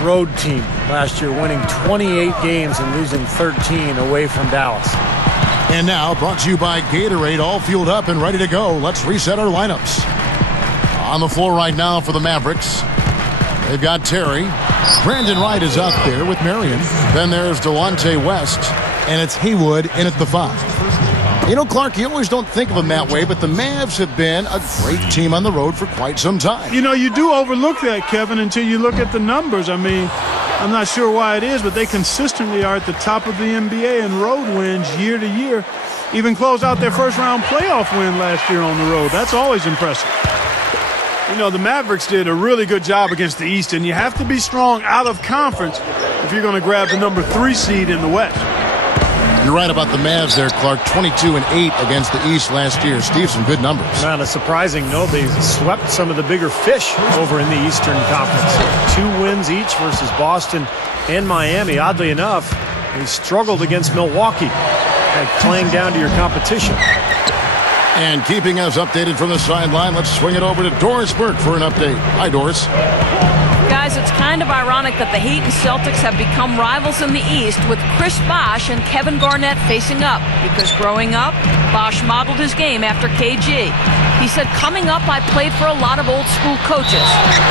road team last year, winning 28 games and losing 13 away from Dallas. And now, brought to you by Gatorade, all fueled up and ready to go. Let's reset our lineups. On the floor right now for the Mavericks, they've got Terry. Brandon Wright is out there with Marion. Then there's Delonte West, and it's Haywood in at the 5. You know, Clark, you always don't think of them that way, but the Mavs have been a great team on the road for quite some time. You know, you do overlook that, Kevin, until you look at the numbers. I mean, I'm not sure why it is, but they consistently are at the top of the NBA in road wins year to year. Even closed out their first-round playoff win last year on the road. That's always impressive. You know, the Mavericks did a really good job against the East, and you have to be strong out of conference if you're going to grab the number 3 seed in the West. You're right about the Mavs there, Clark. 22-8 against the East last year. Steve, some good numbers. On a surprising note, they swept some of the bigger fish over in the Eastern Conference. 2 wins each versus Boston and Miami. Oddly enough, they struggled against Milwaukee, like playing down to your competition. And keeping us updated from the sideline, let's swing it over to Doris Burke for an update. Hi, Doris. Guys, it's kind of ironic that the Heat and Celtics have become rivals in the East with Chris Bosh and Kevin Garnett facing up, because growing up, Bosh modeled his game after KG. He said, coming up, I played for a lot of old school coaches.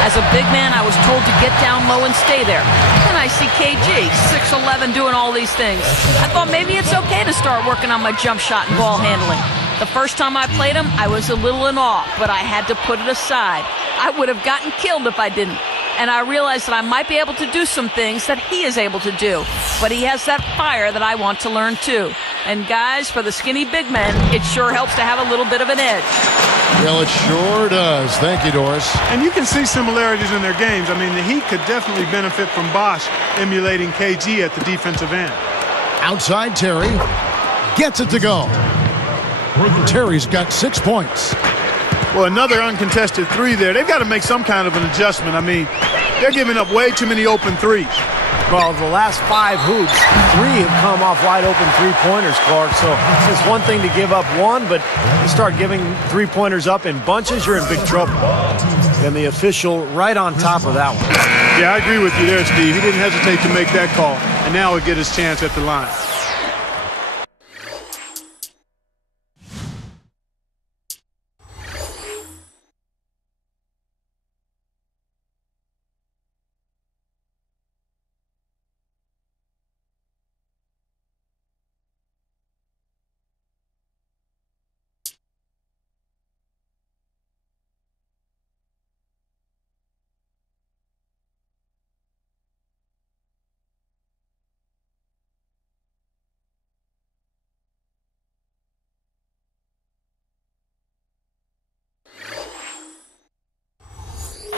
As a big man, I was told to get down low and stay there. Then I see KG, 6'11", doing all these things. I thought maybe it's okay to start working on my jump shot and ball handling. The first time I played him, I was a little in awe, but I had to put it aside. I would have gotten killed if I didn't. And I realized that I might be able to do some things that he is able to do. But he has that fire that I want to learn too. And guys, for the skinny big men, it sure helps to have a little bit of an edge. Well, it sure does. Thank you, Doris. And you can see similarities in their games. I mean, the Heat could definitely benefit from Bosh emulating KG at the defensive end. Outside Terry. Gets it to go. Terry's got 6 points. Well, another uncontested 3 there. They've got to make some kind of an adjustment. I mean, they're giving up way too many open 3s. Well, the last 5 hoops, 3 have come off wide open 3-pointers, Clark. So it's one thing to give up 1, but you start giving 3-pointers up in bunches, you're in big trouble. And the official right on top of that one. Yeah, I agree with you there, Steve. He didn't hesitate to make that call, and now he'll get his chance at the line.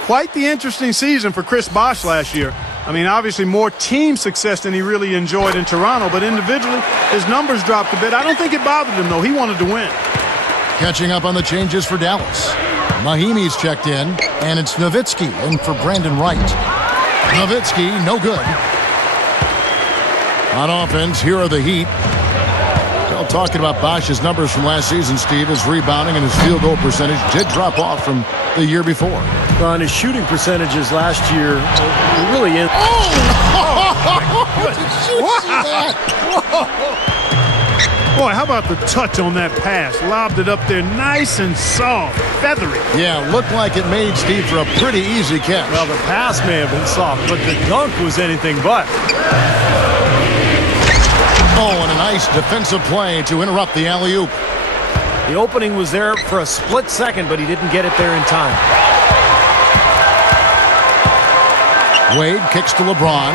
Quite the interesting season for Chris Bosh last year. I mean, obviously more team success than he really enjoyed in Toronto, but individually, his numbers dropped a bit. I don't think it bothered him, though. He wanted to win. Catching up on the changes for Dallas. Mahimi's checked in, and it's Nowitzki in for Brandon Wright. Nowitzki, no good. On offense, here are the Heat. Well, talking about Bosh's numbers from last season, Steve, his rebounding and his field goal percentage did drop off from the year before. Well, and his shooting percentages last year were really in. Did you see that? Boy, how about the touch on that pass? Lobbed it up there nice and soft, feathery. Yeah, looked like it made Steve for a pretty easy catch. Well, the pass may have been soft, but the dunk was anything but. Oh, and a nice defensive play to interrupt the alley-oop. The opening was there for a split second, but he didn't get it there in time. Wade kicks to LeBron.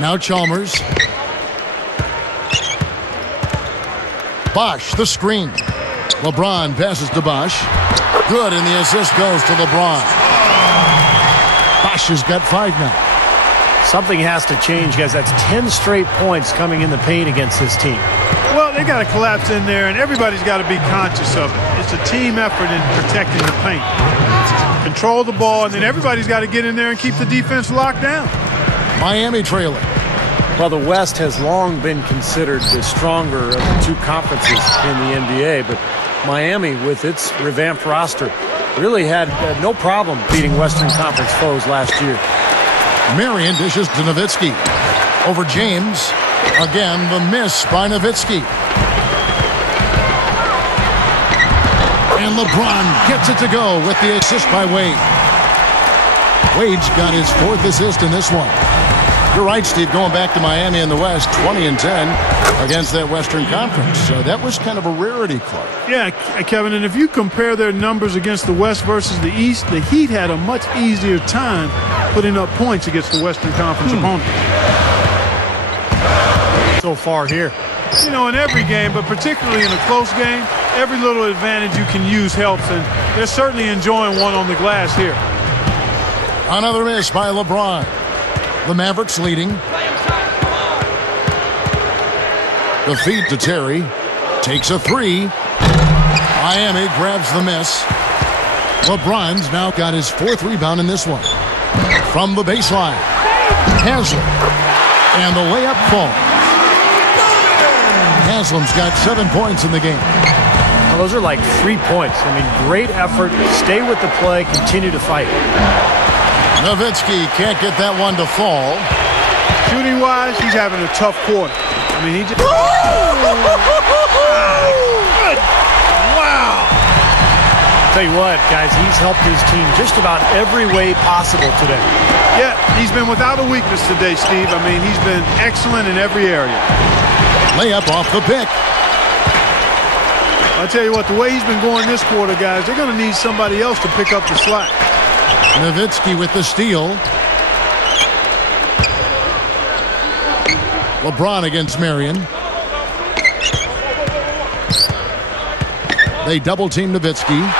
Now Chalmers. Bosh, the screen. LeBron passes to Bosh. Good, and the assist goes to LeBron. Bosh has got 5 now. Something has to change, guys. That's 10 straight points coming in the paint against this team. Well, they got to collapse in there, and everybody's got to be conscious of it. It's a team effort in protecting the paint. Control the ball, and then everybody's got to get in there and keep the defense locked down. Miami trailing. Well, the West has long been considered the stronger of the 2 conferences in the NBA, but Miami, with its revamped roster, really had no problem beating Western Conference foes last year. Marion dishes to Nowitzki. Over James. Again, the miss by Nowitzki. And LeBron gets it to go with the assist by Wade. Wade's got his 4th assist in this one. You're right, Steve. Going back to Miami in the West, 20-10 against that Western Conference. So that was kind of a rarity, Clark. Yeah, Kevin, and if you compare their numbers against the West versus the East, the Heat had a much easier time putting up points against the Western Conference opponent. So far here. You know, in every game, but particularly in a close game, every little advantage you can use helps, and they're certainly enjoying one on the glass here. Another miss by LeBron. The Mavericks leading. The feed to Terry. Takes a 3. Miami grabs the miss. LeBron's now got his 4th rebound in this one. From the baseline. Haslam. And the layup falls. Haslam's got 7 points in the game. Well, those are like 3 points. I mean, great effort. Stay with the play. Continue to fight. Nowitzki can't get that one to fall. Shooting-wise, he's having a tough quarter. I mean, he just... Wow! Tell you what, guys, he's helped his team just about every way possible today. Yeah, he's been without a weakness today, Steve. I mean, he's been excellent in every area. Layup off the pick. I'll tell you what, the way he's been going this quarter, guys, they're going to need somebody else to pick up the slack. Nowitzki with the steal. LeBron against Marion. They double-team Nowitzki.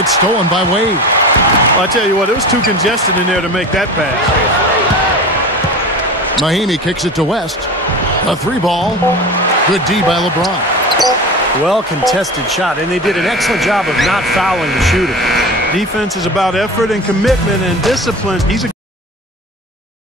It's stolen by Wade. Well, I tell you what, it was too congested in there to make that pass. Mahimi kicks it to West. A 3-ball. Good D by LeBron. Well contested shot, and they did an excellent job of not fouling the shooter. Defense is about effort and commitment and discipline. He's a